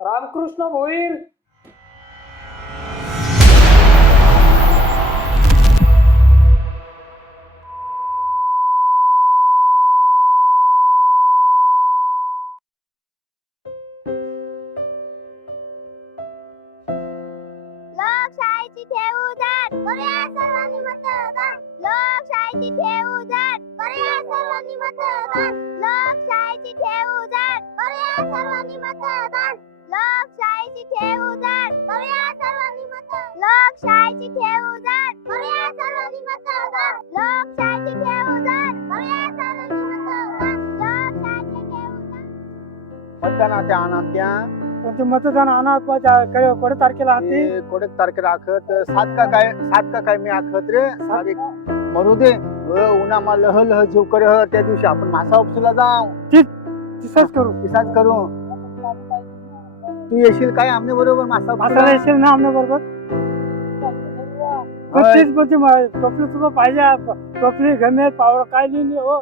रामकृष्ण भोईर. लोकशाहीची ठेव उजाड करूया सर्वांनी मतदान. लोकशाहीची ठेव उजाड करूया सर्वांनी मतदान. लोकशाहीची ठेव उजाड करूया सर्वांनी मतदान. उजाड करूया सर्वांनी मतदान लोकशाहीची उजाड करूया सर्वांनी मतदान लोकशाहीची उजाड करूया सर्वांनी मतदान लोकशाहीची उजाड मतदानाच्या मतदान आणा कोडे तारखेला हाती ते? कोडे तारखेला आखत? सात का काय सात का काय मी आखत रे? एक मरू दे. अ, उन्हामा लह लह जीव कर ह, त्या दिवशी आपण मासा उपसूला जाऊ. तिसच करू. पिसाच करू. तू येशील काय आमने बरोबर मासा उपसूला? येशील ना आमच्या बरोबर. तीच बोलते म- टोपली तुला पाहिजे टोपली गमे पावड काय लिहिली हो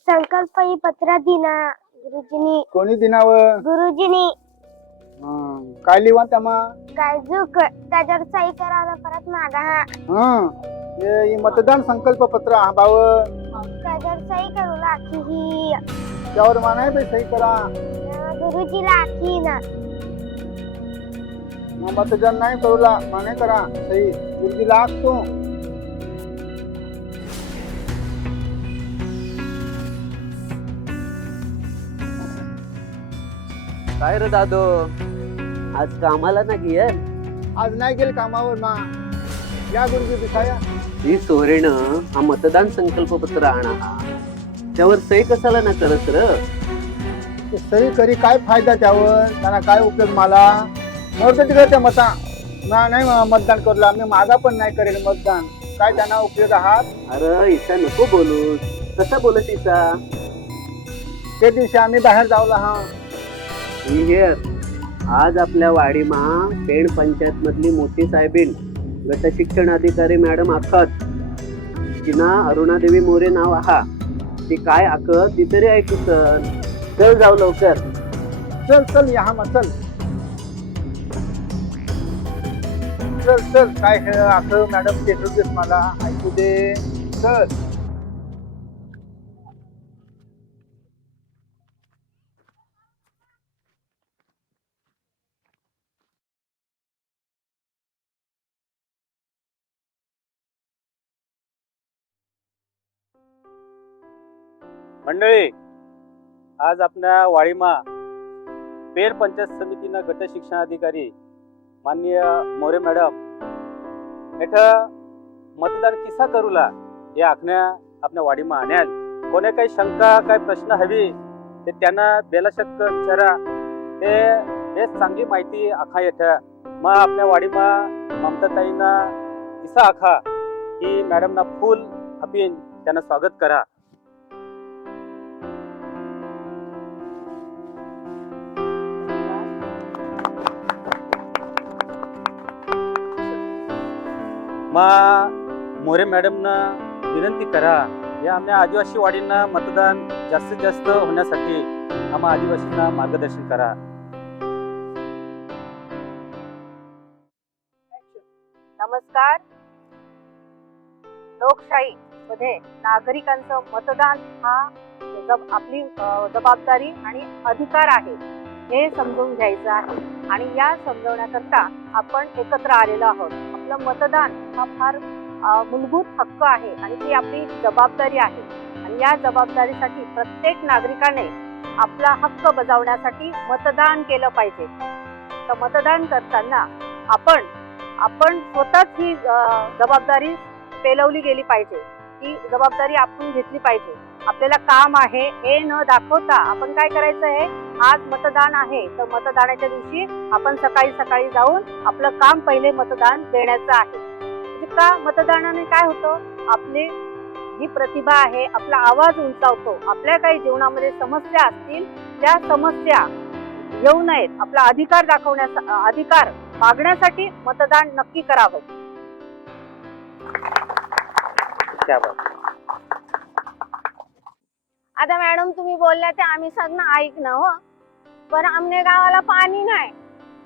संकल्प ही पत्र दिना गुरुजीनी कोणी दिनावर गुरुजीनी काय लिहा त्यामा? काजूक त्याच्यावर सही करा ना परत मागा हा. हं. हे हे मतदान संकल्प पत्र हा भाव त्याच्यावर सही करू लाखी ही. त्यावर मानाय बे सही करा. अं, आखी ना. मग मतदान नाही करूला माने करा सही. गुरुजी लाख तू काय रे दादो? आज कामाला ना गे आज नाही गेल कामावर मा या गुरुजी दिसाया ही सोरेनं हा मतदान संकल्प पत्र आणा. त्यावर सही कसाला ना करत र? ते सही करी काय फायदा त्यावर? त्यांना काय उपयोग मला? मग तिकडे त्या मता ना नाही म- मतदान करला मी माझा पण नाही करेल मतदान. काय त्यांना उपयोग आहात? अरे ईसा नको बोलू. कसा बोलत ईसा ते दिवशी आम्ही बाहेर जावला हा. ही आज आपल्या वाडीमा पेण पंचायत मधली मोठी साहेबीन गट शिक्षण अधिकारी मॅडम आखत तिना अरुणादेवी मोरे नाव आहा. ती काय आखत ती तरी ऐकू सर चल जाऊ लवकर. चल चल या मग चल. चल चल काय हे मॅडम भेटू मला. ऐकू दे. चल. मंडळी आज आपल्या वाळीमा पेर पंचायत समितीनं गट शिक्षणाधिकारी माननीय मोरे मॅडम हेठ मतदान किसा करूला हे आखण्या आपल्या वाडीमा आण्याल कोणे काही शंका काही प्रश्न हवी ते त्यांना बेलाशक्क विचारा. ते हेच चांगली माहिती आखा येठ मग आपल्या वाडीमा ममताताईंना किसा आखा. की मॅडमना फुल आपीन त्यांना स्वागत करा. मग मोरे मॅडमनं विनंती करा. या आमच्या आदिवासी वाडींना मतदान जास्तीत जास्त होण्यासाठी आम्हा आदिवासींना मार्गदर्शन करा. नमस्कार. लोकशाही मध्ये नागरिकांचं मतदान हा जब आपली जबाबदारी आणि अधिकार आहे हे समजून घ्यायचं आहे. आणि या समजवण्याकरता आपण एकत्र आलेलो आहोत. आपलं मतदान हा फार मूलभूत हक्क आहे आणि ती आपली जबाबदारी आहे. आणि या जबाबदारीसाठी प्रत्येक नागरिकाने आपला हक्क बजावण्यासाठी मतदान केलं पाहिजे. तर मतदान करताना आपण आपण स्वतःच ही जबाबदारी पेलवली गेली पाहिजे. ही जबाबदारी आपण घेतली पाहिजे. आपल्याला काम आहे हे न दाखवता आपण काय करायचं आहे? आज मतदान आहे तर मतदानाच्या दिवशी आपण सकाळी सकाळी जाऊन आपलं काम पहिले मतदान देण्याचं आहे. म्हणजे का मतदानाने काय होतं? आपली जी प्रतिभा आहे आपला आवाज उंचावतो. आपल्या काही जीवनामध्ये समस्या असतील त्या समस्या येऊ नयेत. आपला अधिकार दाखवण्याचा अधिकार मागण्यासाठी मतदान नक्की करावं. क्या आता मॅडम तुम्ही बोलल्या ते आम्ही सगळं ऐकणं हो. पण आमने गावाला पाणी नाही.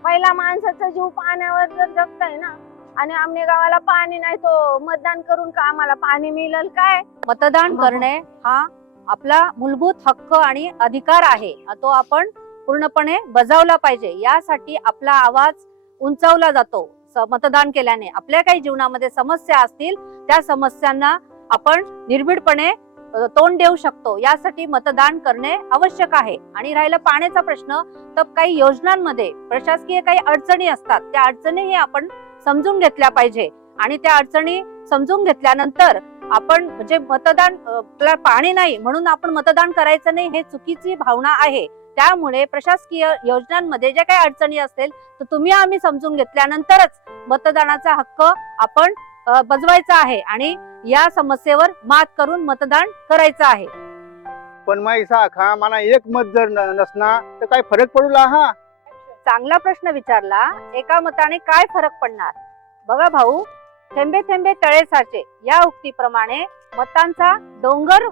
पहिला माणसाचा जीव पाण्यावर जर जगतय ना आणि आमने गावाला पाणी नाही तो मतदान करून का आम्हाला पाणी मिळेल काय? मतदान करणे हा आपला मूलभूत हक्क आणि अधिकार आहे. तो आपण पूर्णपणे बजावला पाहिजे. यासाठी आपला आवाज उंचावला जातो मतदान केल्याने. आपल्या काही जीवनामध्ये समस्या असतील त्या समस्यांना आपण निर्भीडपणे तोंड देऊ शकतो. यासाठी मतदान करणे आवश्यक आहे. आणि राहिला पाण्याचा प्रश्न तर काही योजनांमध्ये प्रशासकीय काही अडचणी असतात. त्या अडचणीही आपण समजून घेतल्या पाहिजे. आणि त्या अडचणी समजून घेतल्यानंतर आपण म्हणजे मतदान पाणी नाही म्हणून आपण मतदान करायचं नाही हे चुकीची भावना आहे. त्यामुळे प्रशासकीय योजनांमध्ये ज्या काही अडचणी असतील तर तुम्ही आम्ही समजून घेतल्यानंतरच मतदानाचा हक्क आपण बजवायचा आहे आणि या समस्येवर मात करून मतदान करायचं आहे. पण मग इसा खा मला एक मत जर न- नसणार तर काय फरक पडू हा? चांगला प्रश्न विचारला एका मताने काय फरक पडणार? बघा भाऊ थेंबे थेंबे तळे साचे या उक्तीप्रमाणे मतांचा डोंगर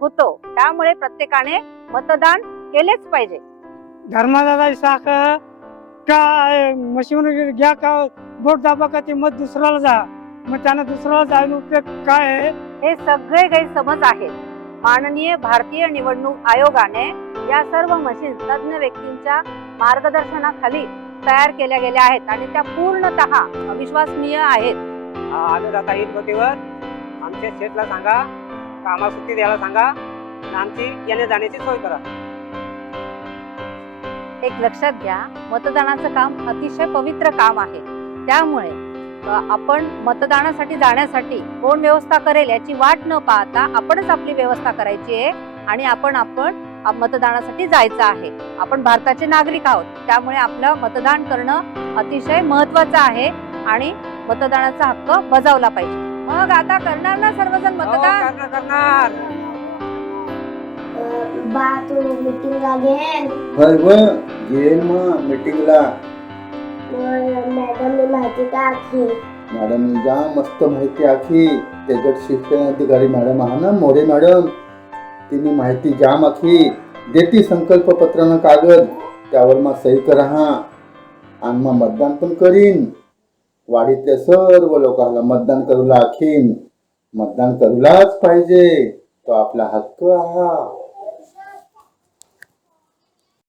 होतो त्यामुळे प्रत्येकाने मतदान केलेच पाहिजे. धर्मादादा साखर का मशीन घ्या का बोट दाबा का ते मत दुसऱ्याला जा मग त्यांना दुसऱ्याला जायला उपयोग काय आहे? हे सगळे गैरसमज आहेत. माननीय भारतीय निवडणूक आयोगाने या सर्व मशीन तज्ज्ञ व्यक्तींच्या मार्गदर्शनाखाली तयार केल्या गेल्या आहेत आणि त्या पूर्णतः विश्वसनीय आहेत. आम्ही जाता येईल गतीवर आमच्या शेतला सांगा कामाला सुट्टी द्यायला सांगा आणि आमची येण्या जाण्याची सोय करा. एक लक्षात घ्या मतदानाचं काम अतिशय पवित्र काम आहे. त्यामुळे आपण मतदानासाठी जाण्यासाठी कोण व्यवस्था करेल याची वाट न पाहता आपणच आपली व्यवस्था करायची आहे आणि आपण आपण मतदानासाठी जायचं आहे. आपण भारताचे नागरिक आहोत त्यामुळे आपलं मतदान करणं अतिशय महत्वाचं आहे आणि मतदानाचा हक्क बजावला पाहिजे. मग आता करणार ना सर्वजण हो, मतदान? करणार बा तू मीटिंगला मॅडम मी मॅडम जा मस्त माहिती आखी. त्याच्यात शिक्षण अधिकारी मॅडम आहा ना मोरे मॅडम? तिने माहिती जाम आखी. देती संकल्प पत्रानं कागद. त्यावर मग सही करा हा आणि मग मतदान पण करीन. वाडीतल्या सर्व लोकांना मतदान करूला आखीन मतदान करूलाच पाहिजे. तो आपला हक्क आहा.